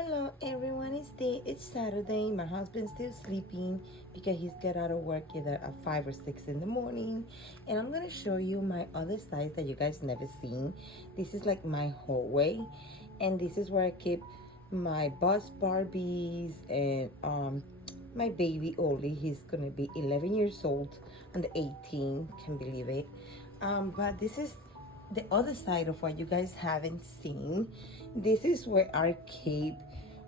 Hello everyone, it's Saturday. My husband's still sleeping because he's got out of work either at 5 or 6 in the morning. And I'm gonna show you my other side that you guys never seen. This is like my hallway, and this is where I keep my bus Barbies and my baby Oli. He's gonna be 11 years old on the 18th, can believe it. But this is the other side of what you guys haven't seen. This is where I keep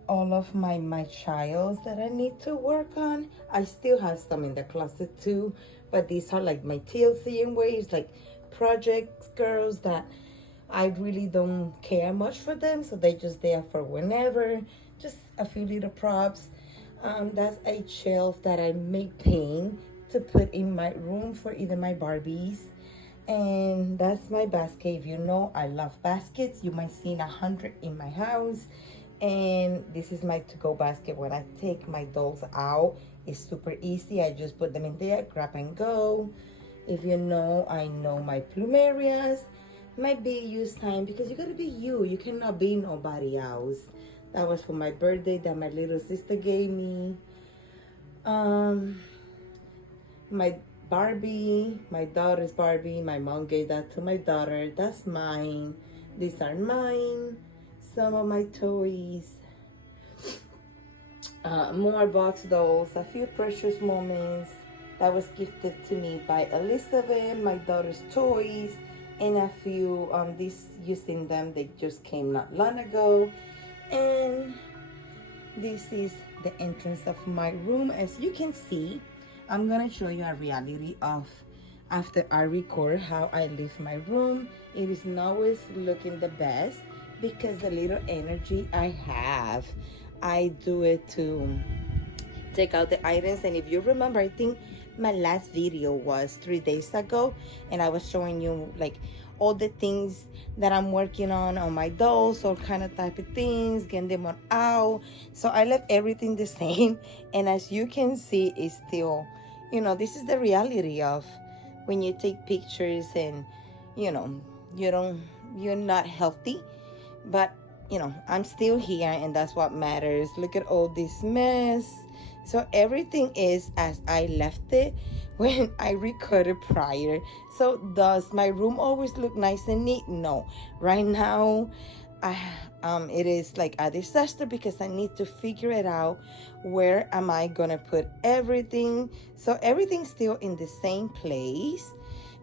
all of my childs that I need to work on. I still have some in the closet too, but these are like my TLC and waves, like projects girls that I really don't care much for them, so they're just there for whenever. Just a few little props. That's a shelf that I make paint to put in my room for either my Barbies. And that's my basket. If you know, I love baskets. You might see 100 in my house. And this is my to-go basket. When I take my dolls out, it's super easy. I just put them in there, grab and go. If you know, I know my plumerias, my be use time, because you gotta be you. You cannot be nobody else. That was for my birthday that my little sister gave me. My Barbie, my daughter's Barbie. My mom gave that to my daughter. That's mine. These are mine. Some of my toys. More box dolls. A few precious moments that was gifted to me by Elizabeth. My daughter's toys. And a few, these using them. They just came not long ago. And this is the entrance of my room. As you can see, I'm gonna show you a reality of after I record how I leave my room. It is not always looking the best because the little energy I have, I do it to take out the items. And if you remember, I think my last video was 3 days ago, and I was showing you like all the things that I'm working on my dolls, all kind of type of things, getting them on out. So I left everything the same, and as you can see, it's still, this is the reality of when you take pictures and you're not healthy, but I'm still here, and that's what matters. Look at all this mess. So everything is as I left it when I recorded prior. So does my room always look nice and neat? No. Right now, it is like a disaster because I need to figure it out. Where am I gonna put everything? So everything's still in the same place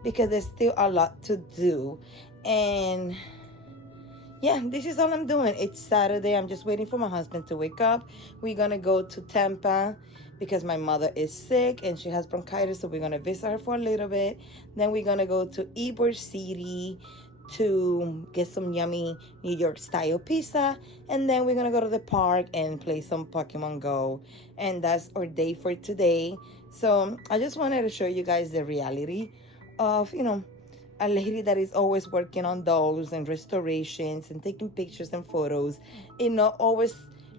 because there's still a lot to do. And yeah, this is all I'm doing. It's Saturday. I'm just waiting for my husband to wake up. We're gonna go to Tampa because my mother is sick and she has bronchitis, so we're gonna visit her for a little bit. Then we're gonna go to Ybor City to get some yummy New York style pizza, and then we're gonna go to the park and play some Pokemon Go. And that's our day for today. So I just wanted to show you guys the reality of a lady that is always working on dolls and restorations and taking pictures and photos. It not always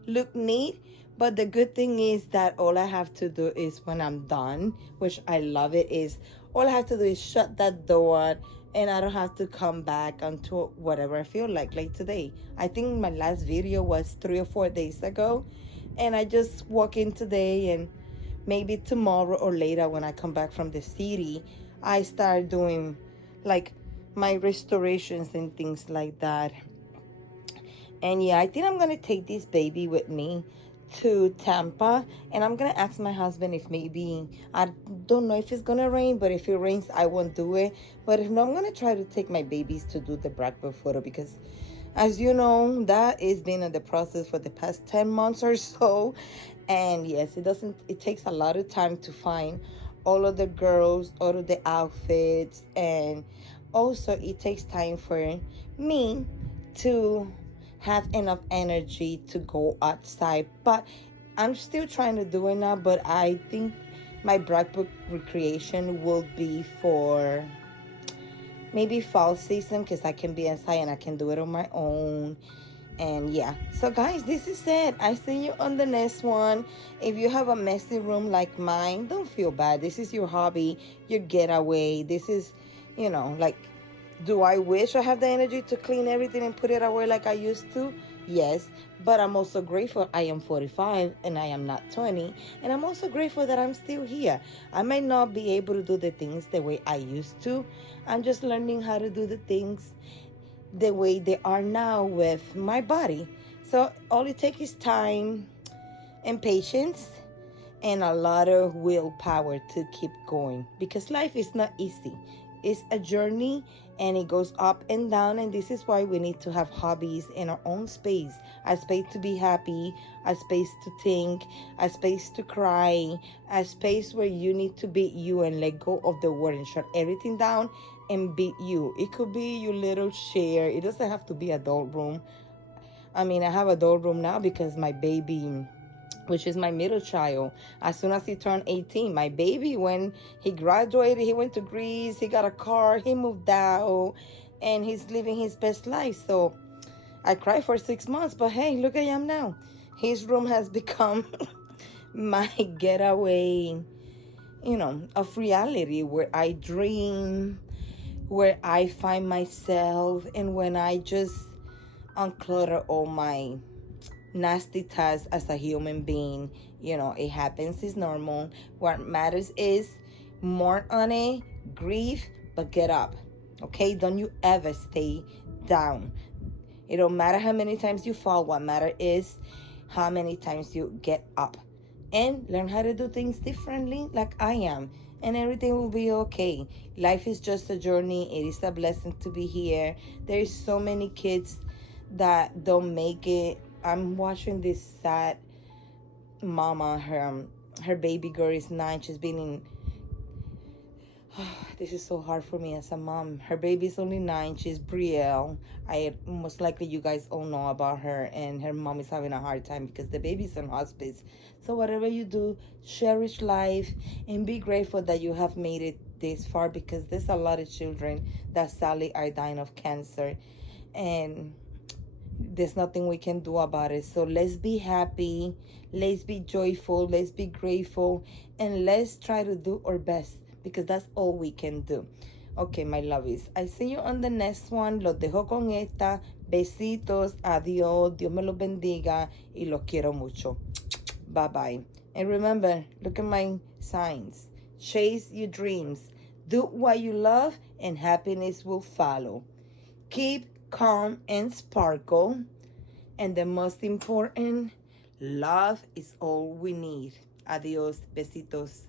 look neat, but the good thing is that all I have to do is when I'm done, which I love it, is all I have to do is shut that door, and I don't have to come back until whatever I feel like today. I think my last video was 3 or 4 days ago, and I just walk in today, and maybe tomorrow or later when I come back from the city, I start doing like my restorations and things like that. And yeah, I think I'm gonna take this baby with me to Tampa, and I'm gonna ask my husband if maybe, I don't know if it's gonna rain, but if it rains I won't do it. But if not, I'm gonna try to take my babies to do the Blackbird photo, because as you know, that has been in the process for the past 10 months or so. And yes, it takes a lot of time to find all of the girls, all of the outfits, and also it takes time for me to have enough energy to go outside. But I'm still trying to do it now, but I think my Black Book recreation will be for maybe fall season, because I can be inside and I can do it on my own. And yeah, so guys, this is it. I see you on the next one. If you have a messy room like mine, don't feel bad. This is your hobby, your getaway. This is, like, do I wish I have the energy to clean everything and put it away like I used to? Yes, but I'm also grateful I am 45 and I am not 20. And I'm also grateful that I'm still here. I might not be able to do the things the way I used to. I'm just learning how to do the things the way they are now with my body. So all it takes is time and patience and a lot of willpower to keep going, because life is not easy. It's a journey and it goes up and down, and this is why we need to have hobbies in our own space, a space to be happy, a space to think, a space to cry, a space where you need to be you and let go of the world and shut everything down and be you. It could be your little chair. It doesn't have to be a doll room. I mean, I have a doll room now because my baby, which is my middle child, as soon as he turned 18, my baby, when he graduated, he went to Greece, he got a car, he moved out, and he's living his best life. So I cried for 6 months, but hey, look I am now. His room has become my getaway, of reality, where I dream, where I find myself, and when I just unclutter all my nasty tasks as a human being. It happens, it's normal. What matters is mourn on it, grieve, but get up. Okay? Don't you ever stay down. It don't matter how many times you fall. What matter is how many times you get up and learn how to do things differently, like I am, and everything will be okay. Life is just a journey. It is a blessing to be here. There is so many kids that don't make it. I'm watching this sad mama. Her baby girl is 9. She's been in this is so hard for me as a mom. Her baby's only 9. She's Brielle. I most likely you guys all know about her, and her mom is having a hard time because the baby's in hospice. So whatever you do, cherish life and be grateful that you have made it this far, because there's a lot of children that sadly are dying of cancer, and there's nothing we can do about it. So let's be happy, let's be joyful, let's be grateful, and let's try to do our best, because that's all we can do. Okay, my lovies, I see you on the next one. Los dejo con esta. Besitos, adiós, Dios me los bendiga y los quiero mucho. Bye bye. And remember, look at my signs. Chase your dreams, do what you love, and happiness will follow. Keep calm and sparkle. And the most important, love is all we need. Adios, besitos.